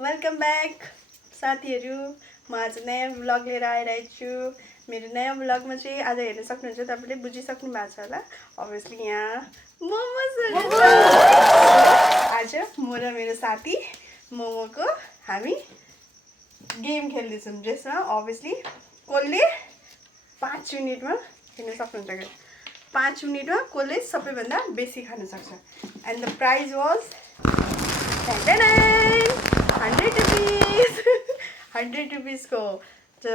Welcome back साथीहरू। म आज नयाँ भ्लग लिएर आइरहेको छु। मेरो नयाँ भ्लगमा चाहिँ आज हेर्न सक्नुहुन्छ, तपाईँले बुझिसक्नु भएको छ होला। अभियसली यहाँ मोमोज आज म र मेरो साथी मोमोको हामी गेम खेल्दैछौँ, जसमा अभियसली कसले 5 मिनटमा हेर्न सक्नुहुन्छ। 5 मिनटमा कसले सबैभन्दा बेसी खान सक्छ। And the prize was 100 rupees. 100 रुपिसको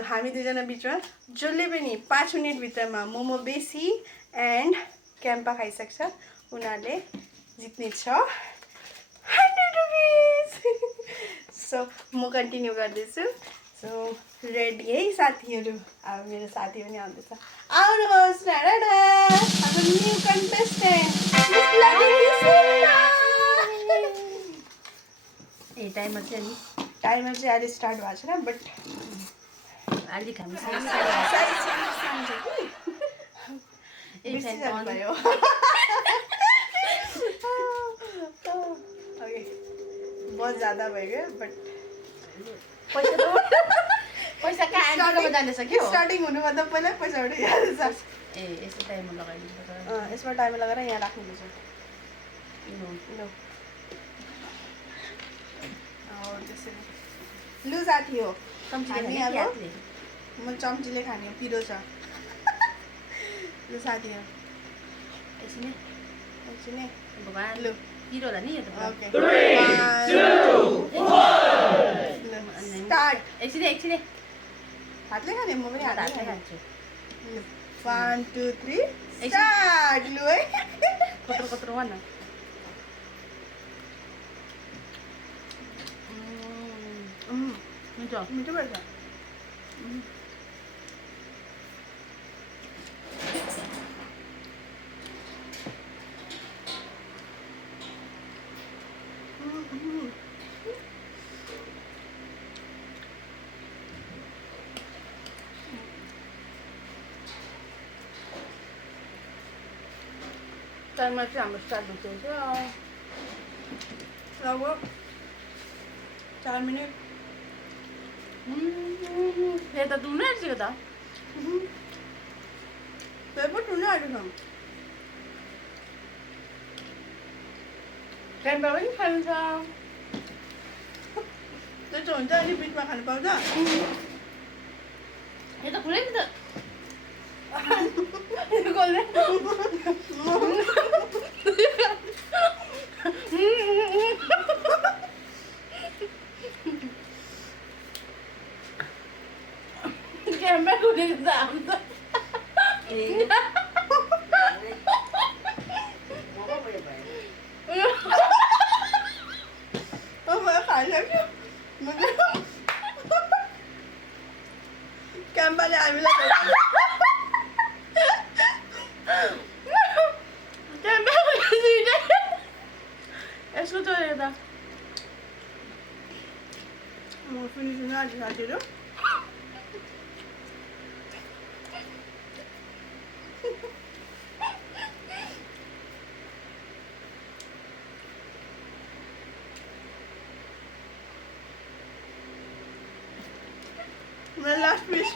हामी दुईजना बिचमा जसले पनि 5 मिनटभित्रमा मोमो बेसी एन्ड क्याम्पा खाइसक्छ उनीहरूले जित्नेछ 100 रुपिस। सो म कन्टिन्यू गर्दैछु। सो रेडी है साथीहरू? अब मेरो साथी पनि आउँदैछ। आउनुहोस् न हाम्रो न्यू कन्टेस्टेन्ट। ए टाइमर चाहिँ अहिले स्टार्ट भएको छैन, बट अलिक हामी भयो। ओके बहुत ज़्यादा भयो क्या, बट पैसा कहाँ जानेछ कि स्टार्टिङ हुनुभन्दा पहिला पैसा उठे जान्छ। ए यसो टाइमर लगाइदिनु पर्छ। यसमा टाइमर लगाएर यहाँ राख्नुपर्छ। लु साथी हो, हामी अब म चम्चीले खाने पिरो छ। लु साथी हो एकछिन भगवान् लु पिरो होला नि यो त। Okay start. एकछिन हातले खाने, म पनि हातले हातले खान्छु। खान्छु। 1 2 3 स्टार्ट। लु है कत्रो भन। मिठो मिठो भएछ। टाइमर चाहिँ हाम्रो स्टार्ट भइसकेको छ। लगभग 4 मिनट। फेरि त दुख्नु आँटिसक्यो त। पेपर टुल्नु आँटेको छ। क्याम्पा पनि खानु छ। त्यसो हुन्छ अनि बिचमा खानु पाउँछ। यो त खुलै नि त। क्याम्पा खुलेको त हाम्रो क्याम्पाले हामीलाई यसको त हेर्दा म फिनिस हुन आँट्यो साथीहरू। मेरो लास्ट पिस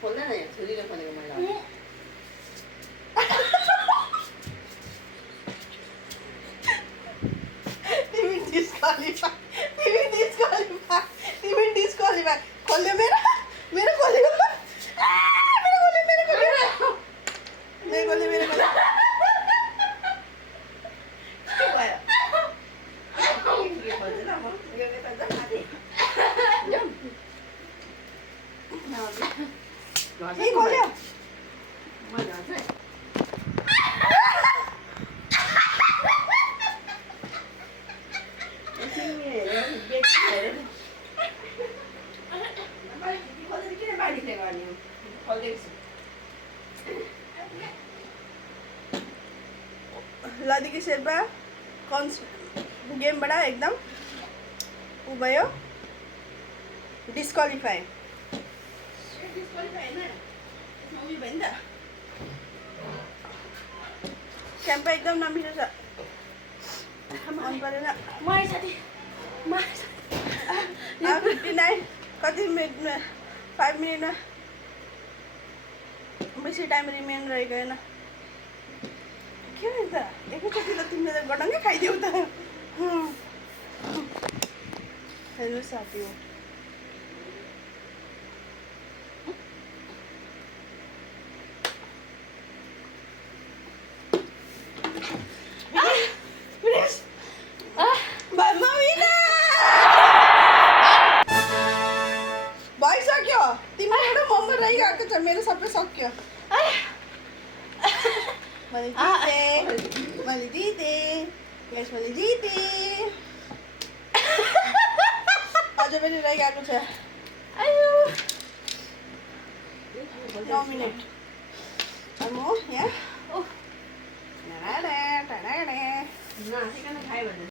खोल्दैन यो छुरीले खोलेको मैले। तिमी डिस्क्वालिफाई। खोल्यो मेरो खोलेको। मेरो खोल्यो। ए खोल्यो मैले झर्छ लदिकी शेर्पा गेमबाट एकदम ऊ भयो डिस्क्वालिफाई क्याम्पा एकदम नमिठो छ मन परेन 59 कति मिनटमा 5 मिनटमा बेसी टाइम रिमेन रहेको होइन के हो त एकैचोटि त तिमीले त गडङ्गै खाइदेऊ त हेर्नु साथी हो भइसक्यो तिम्रो एउटा मोमो रहिरहेको छ मेरो सबै सक्यो मैले जितेँ यस मैले जितेँ अझै पनि रहिरहेको छ 9 मिनट म यहाँ खायो भने